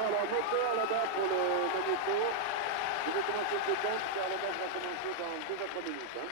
Voilà, moteur là-bas pour le magnéto. Je vais commencer le décompte car le match va commencer dans 2 à 3 minutes. Hein.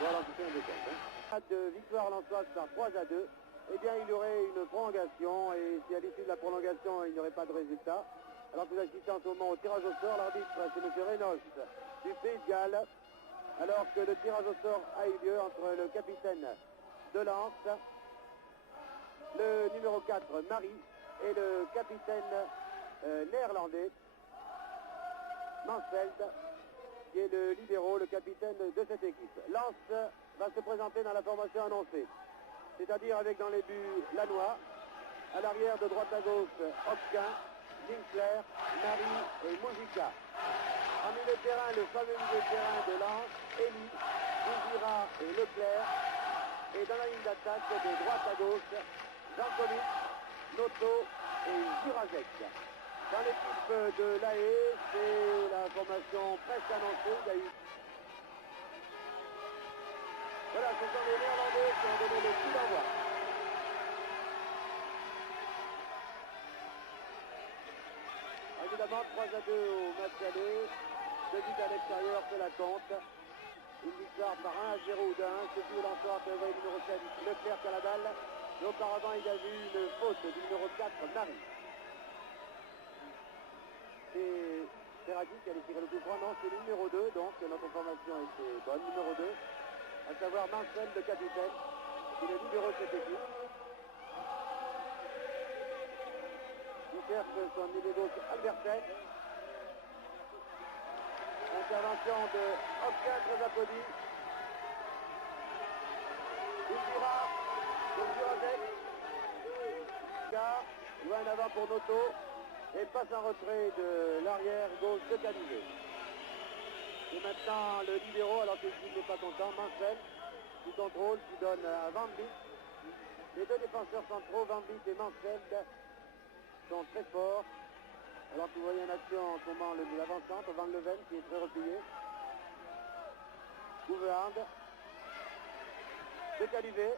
Voilà, on fait un décompte. Hein. De victoire lensoise par 3 à 2. Eh bien, il y aurait une prolongation et si à l'issue de la prolongation, il n'y aurait pas de résultat. Alors que vous assistez en ce moment au tirage au sort, l'arbitre, c'est M. Reynolds du Pays de Galles. Alors que le tirage au sort a eu lieu entre le capitaine de Lens, le numéro 4, Marie, et le capitaine néerlandais, Mansfeld, qui est le libéro, le capitaine de cette équipe. Lens va se présenter dans la formation annoncée, c'est-à-dire avec dans les buts Lannoy, à l'arrière de droite à gauche, Hopquin, Winkler, Marie et Mujica. En milieu de terrain, le fameux milieu de terrain de Lens, Elie, Bouzira et Leclerc. Et dans la ligne d'attaque, de droite à gauche, Jankovic, Noto et Jurasek. Dans l'équipe de l'AE, c'est la formation presque annoncée. Il y a eu... Voilà, ce sont les Néerlandais qui ont donné le coup d'envoi. Évidemment, 3 à 2 au match aller. 2 buts à l'extérieur, cela compte. Une victoire par 1 à 0 ou d'1. Ce fut l'ensoir de le numéro 7, Leclerc à la balle. Mais auparavant, il y a eu une faute du numéro 4, Marie. C'est Ferraghi qui allait tirer le coup franc. Non, c'est le numéro 2. Donc, notre formation était bonne. Numéro 2, à savoir Mansfeld, le capitaine, qui est le numéro de cette équipe. Il cherche son milieu gauche, Alberten. Intervention de Hopquin, très applaudi. Bouzira, de Jurasek. Loin en avant pour Noto. Et passe en retrait de l'arrière gauche de Canivet. Et maintenant le libéro, alors que qu'il n'est pas content, Mansfeld, qui contrôle, qui donne à Van Beek. Les 2 défenseurs centraux, Van Beek et Mansfeld, sont très forts. Alors que vous voyez en action en ce moment l'avant-centre, Van Leven qui est très replié. Gouvernd, de Canivet.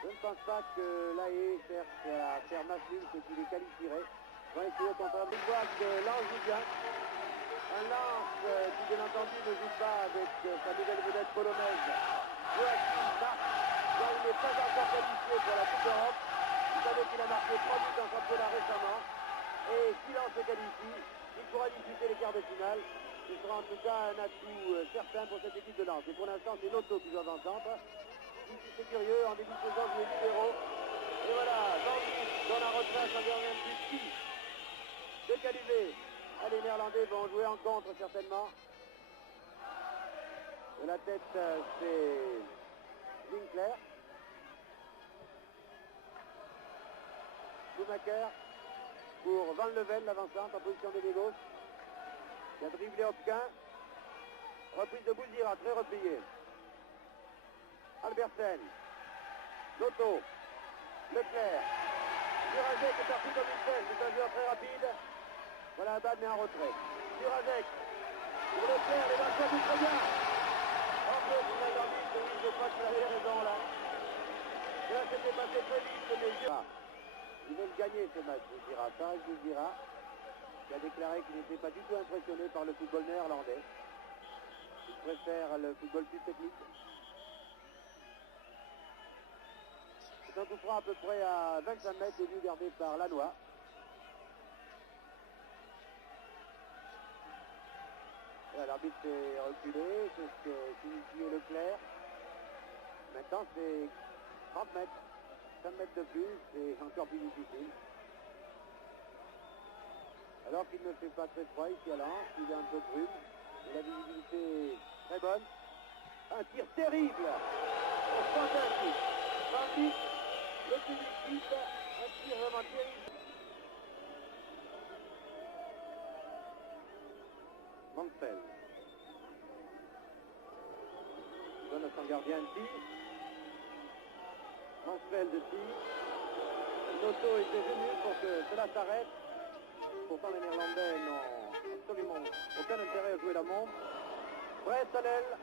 Je ne pense pas que l'AE cherche à faire machine ce qui les qualifierait. Ils vont essayer contre un victoire de Lens joue bien. Un Lens qui bien entendu ne joue pas avec sa nouvelle vedette polonaise, Joachim Bach, car il n'est pas encore qualifié pour la Coupe d'Europe. Vous savez qu'il a marqué 3 buts en championnat récemment. Et si Lens se qualifie, il pourra disputer les quarts de finale. Ce sera en tout cas un atout certain pour cette équipe de Lens. Et pour l'instant, c'est Noto qui joue avant-centre. C'est curieux, en début de saison, il est libéraux. Et voilà, Jean-Baptiste dans la retraite, en dernier but de Canivet. Les Néerlandais vont jouer en contre, certainement. De la tête, c'est Winkler. Schumacher pour Van Leven, l'avant-centre, en position de gauche. Il a dribblé Hopquin. Reprise de Bouzira, très replié. Alberten, Noto, Leclerc, Jurasek est parti comme une flèche, c'est un joueur très rapide. Voilà un balle mais en retrait. Jurasek, pour Leclerc, les vainqueurs jouent très bien. En fait, il a l'arbitre, oui, je crois qu'il avait raison là. Et là, c'était passé très vite, mais ils veulent gagner ce match, Bouzira, qui a déclaré qu'il n'était pas du tout impressionné par le football néerlandais. Il préfère le football plus technique. C'est un coup franc à peu près à 25 mètres de but gardé par Lannoy. L'arbitre est reculé, c'est ce que signifie Leclerc. Maintenant c'est 30 mètres, 5 mètres de plus, c'est encore plus difficile. Alors qu'il ne fait pas très froid ici à Lens, il y a un peu de brume, et la visibilité est très bonne. Un tir terrible, fantastique. Van Beek, le public, un tir vraiment terrible. Mansfeld donne à son gardien un tir. Mansfeld tire. Noto était venu pour que cela s'arrête. Pourtant les Néerlandais n'ont absolument aucun intérêt à jouer la montre. Brest à l'aile.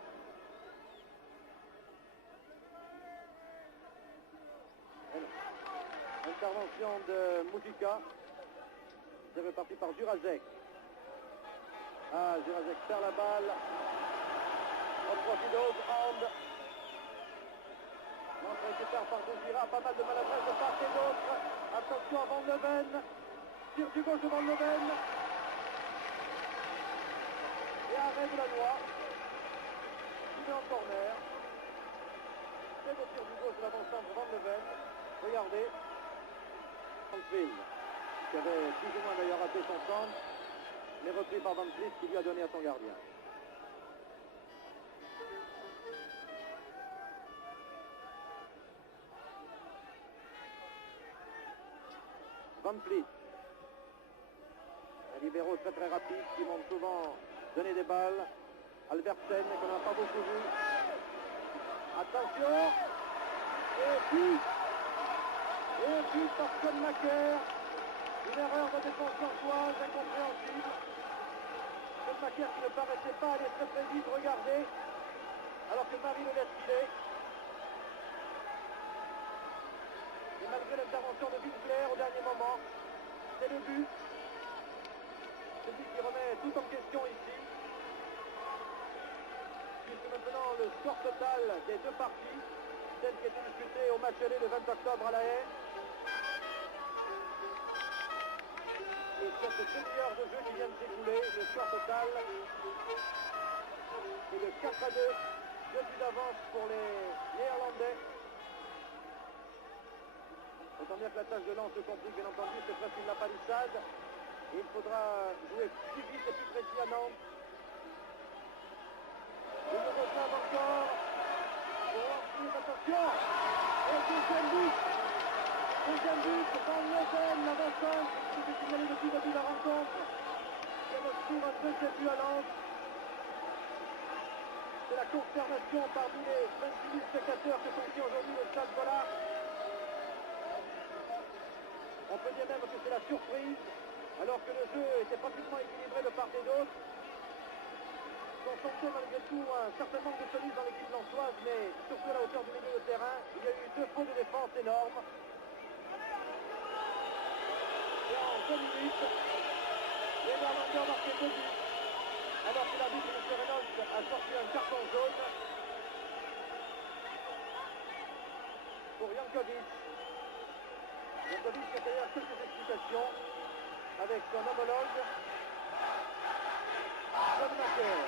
Intervention de Moujika. C'est reparti par Jurazek. Ah, Jurazek perd la balle. Au profit de Haute-Hand. On se récupère par Bouzira. Pas mal de maladresse de part et d'autre. Attention à Van Leven. Tire du gauche de Van Leven. Et arrêt de la noix. Il met en corner. C'est le tir du gauche de l'avant-centre Van Leven. Regardez. Field, qui avait plus ou moins d'ailleurs raté son centre, mais repris par Van Vliet qui lui a donné à son gardien. Van Vliet, un libéro très très rapide qui monte souvent donner des balles. Albertsen, qu'on n'a pas beaucoup vu. Attention, et puis par Sean Macaire, une erreur de défense lançoise incompréhensible. Sean Macaire qui ne paraissait pas aller très très vite, regardez, alors que Marie le laisse filer. Et malgré l'intervention de Winkler au dernier moment, c'est le but. Celui qui remet tout en question ici. Puisque maintenant le score total des deux parties, celle qui était disputée au match aller le 20 octobre à La Haye, et sur cette demi-heure de jeu qui vient de s'écouler, le score total est de 4-2, 2 buts d'avance pour les Néerlandais. Autant dire que la tâche de lance se complique, bien entendu, c'est presque une la palissade. Et il faudra jouer plus vite et plus précis à Nantes. Le Yougoslave encore. Attention. Et deuxième but. Deuxième but, Van Leven, l'avant-centre, qui s'est signalé depuis le début de la rencontre. Il y a un deuxième but à Lens. C'est la consternation parmi les 26 000 spectateurs que sont aujourd'hui au stade Bollard. On peut dire même que c'est la surprise, alors que le jeu était pratiquement équilibré de part et d'autre. On sentait malgré tout un certain manque de solide dans l'équipe lensoise, mais surtout à la hauteur du milieu de terrain, il y a eu 2 fautes de défense énormes. Et en 2 minutes, les Néerlandais ont marqué 2 buts, alors que l'arbitre M. Reynolds a sorti un carton jaune pour Jankovic. Jankovic qui a d'ailleurs quelques explications avec son homologue, Sean Macaire.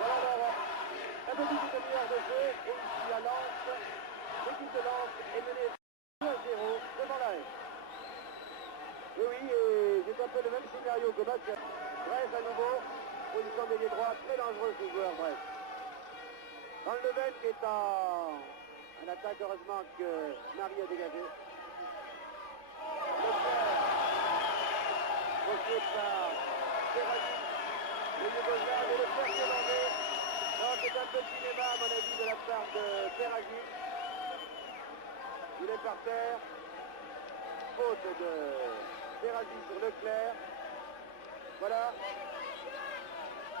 Voilà alors, un peu plus d'une demi-heure de jeu, et ici à Lens, l'équipe de Lens est menée 2-0 devant la Haye. Oui, et c'est un peu le même scénario que match. Brest à nouveau, position d'ailier droit, très dangereux ce joueur Brest. Van Leven qui est en attaque, heureusement que Marie a dégagé. Le frère, coché par Ferrari, le Yougoslave et le frère Kélandais. Non, c'est un peu de cinéma à mon avis de la part de Ferrari. Il est par terre. Faute de Ferrari sur Leclerc. Voilà.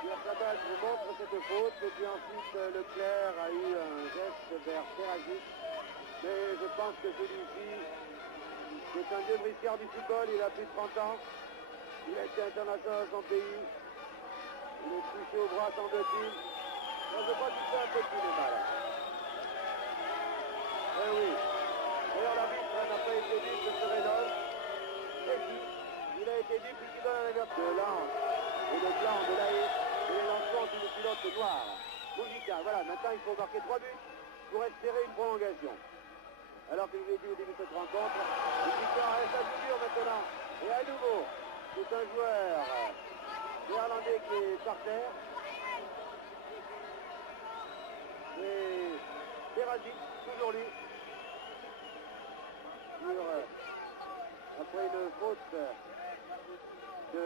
Pierre vous montre cette faute. Et puis ensuite, Leclerc a eu un geste vers Ferrari. Mais je pense que celui-ci, c'est un vieux briscard du football. Il a plus de 30 ans. Il a été international dans son pays. Il est touché au bras, semble-t-il. Je crois qu'il fait un peu de cinéma là. Eh oui. D'ailleurs, l'arbitre n'a pas été dit que ce Reynolds. Et si, il a été dit puisqu'il donne un exemple de Lens et de Blanc de La Haye et les lancements d'une pilote noire. Moujika, voilà, maintenant il faut marquer 3 buts pour espérer une prolongation. Alors que je l'ai dit au début de cette rencontre, Moujika reste à dur maintenant. Et à nouveau, c'est un joueur néerlandais qui est par terre. Et Terrazic, toujours lui. Après une faute de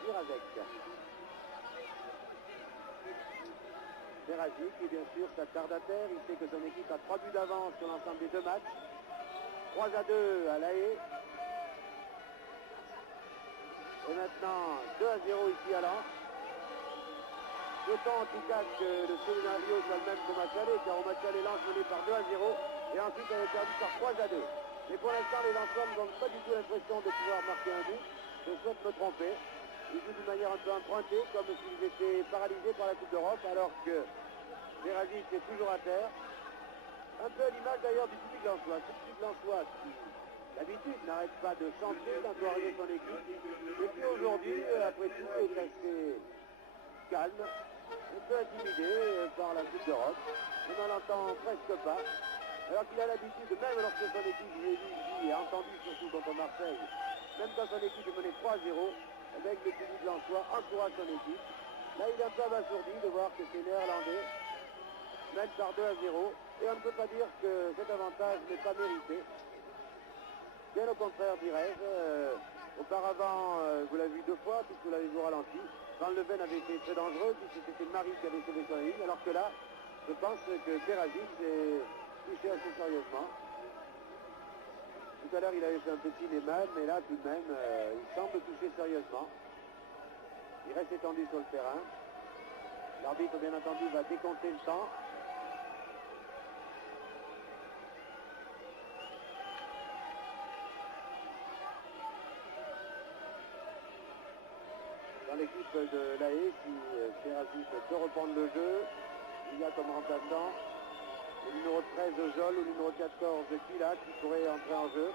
Jurazek. Terrazic, qui bien sûr s'attarde à terre. Il sait que son équipe a 3 buts d'avance sur l'ensemble des 2 matchs. 3-2 à La Haye. Et maintenant 2-0 ici à Lens. Souhaitons en tout cas que le scénario soit le même qu'au match aller, car au match aller, Lens menait par 2-0 et ensuite avait perdu par 3-2. Mais pour l'instant, les Lensois n'ont pas du tout l'impression de pouvoir marquer un but. Je souhaite me tromper. Ils jouent d'une manière un peu empruntée, comme s'ils étaient paralysés par la Coupe d'Europe, alors que Verratti est toujours à terre. Un peu à l'image d'ailleurs du public lensois. Ce public lensois qui, d'habitude, n'arrête pas de chanter d'encourager son équipe. Et puis aujourd'hui, après tout, est assez calme, un peu intimidé par la Coupe d'Europe. On n'en entend presque pas. Alors qu'il a l'habitude, même lorsque son équipe, j'ai vu et entendu surtout contre Marseille, même quand son équipe est menée 3-0, avec le public lensois encourage son équipe. Là, il est un peu abasourdi de voir que ces Néerlandais mènent par 2-0. Et on ne peut pas dire que cet avantage n'est pas mérité. Bien au contraire, dirais-je. Auparavant, vous l'avez vu 2 fois, puisque vous l'avez vu au ralenti. Van Le Ven avait été très dangereux, puisque c'était Marie qui avait sauvé son ligne, alors que là, je pense que Peragic est touché assez sérieusement. Tout à l'heure, il avait fait un petit Neyman, mais là, tout de même, il semble toucher sérieusement. Il reste étendu sur le terrain. L'arbitre, bien entendu, va décompter le temps. Dans l'équipe de l'AE, si Peragic peut reprendre le jeu, il y a comme remplaçant le numéro 13 de Jol, ou le numéro 14 de Kila qui pourrait entrer en jeu.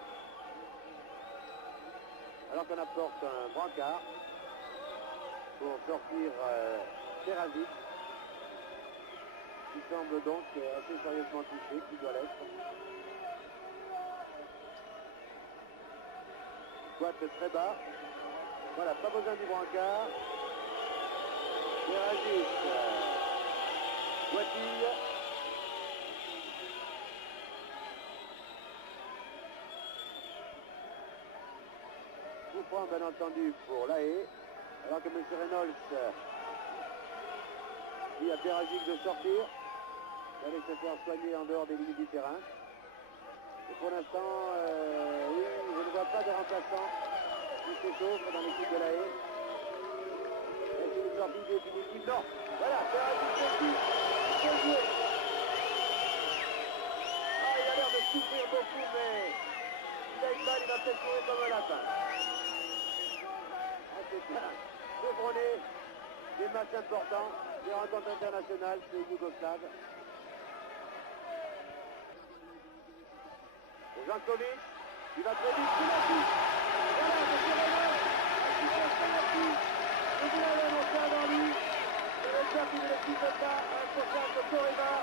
Alors qu'on apporte un brancard pour sortir Peragic, qui semble donc assez sérieusement touché, qui doit l'être. Squat très bas. Voilà, pas besoin du brancard. Peragic, Boitille. Coup franc, bien entendu, pour l'AE. Alors que M. Reynolds dit à Peragic de sortir, d'aller se faire soigner en dehors des limites du terrain. Et pour l'instant, oui, je ne vois pas de remplaçant qui s'échauffe dans l'équipe de l'AE. Est-ce une sortie définitive? Non. Voilà, Peragic décide de jouer. Ah, il a l'air de souffrir beaucoup, mais il a une balle, il va peut-être courir comme un lapin. C'est bien. Chevronné, des matchs importants, des rencontres internationales, c'est Yougoslave. Jankovic, il va très vite, penalty. Voilà, M. Reynolds, assistance penalty. Et vous l'avez annoncé avant lui. Le chef, il ne le siffle pas, un prochain de Correva.